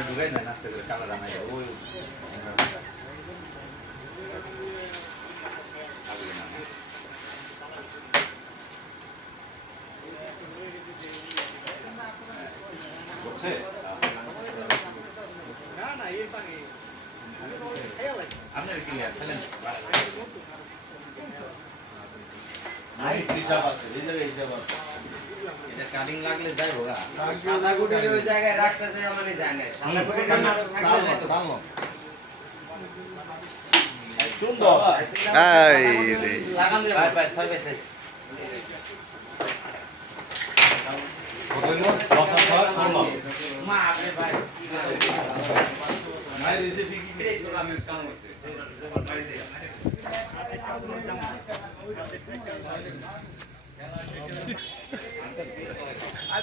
ঢুকাই না নাস্তা করে কালা রান্না করে ওই আপনার কি খেলেন নাই হিসাব আছে এই জায়গায় হিসাব আছে এটা কাটিং লাগলে যাই হোগা সাদা গুটির ওই জায়গায় রাখতে দেয় মানে যায় না সাদা গুটিটা না থাকলে যায় তো টানলো সুন্দর এই রে। লাগান দিয়ে ভাই ভাই ছয় পেছে কত হইল? দশ আর ছয়, ষোলো। মা আপনি ভাই মায়ের এসে ঠিকই করে ছোট আমি কাম হইছে। আরে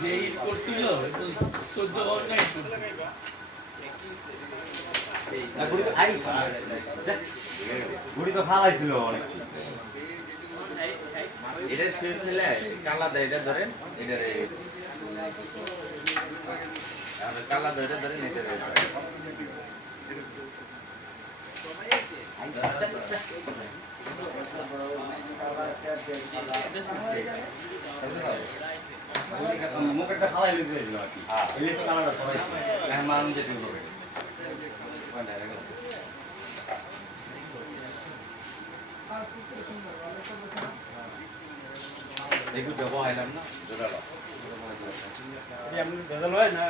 যে ঈদ করছিল চোদ্দ ঘণ্টা করছিল। ঘুড়ি তো খাওয়াইছিল অনেক। এটা শুয়ে ফেলে কালা দেয় এটা ধরেন এটা কালা দেয় এটা ধরেন এটা রে। মুখ একটা খাওয়াই লিখে দিয়েছিল আর কি এলে তো কালারটা সরাইছে মানুষ যেতে হবে দেখু দেবো আইলাম না সুন্দর। Clear আছে। চাহিদা বললাম না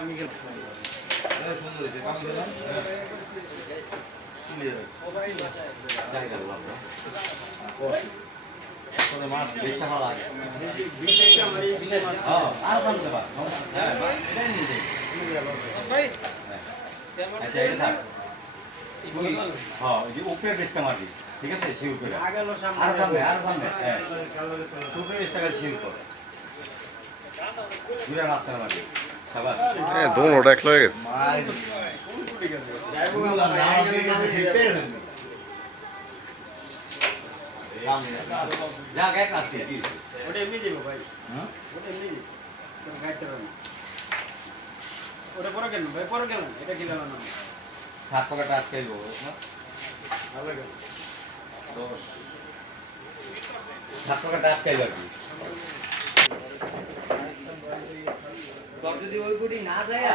কোনো মাছ নেই। লাগে আচ্ছা এটা থাক ঠিক আছে শিউর করে আরও সামনে আরও সামনে হ্যাঁ উপরে বেশটা কাছে শিউর কর দুটা রাস্তা মারবি সাবাস হ্যাঁ দোনোটা এক লয়ে ওটা পারো কেন ভাই পরে কেন এটা কি জানো না সাত টাকাটা আজকে ভালো কেন দশ। সাত টাকাটা আজকে কি তোর যদি ওই গুটি না যায়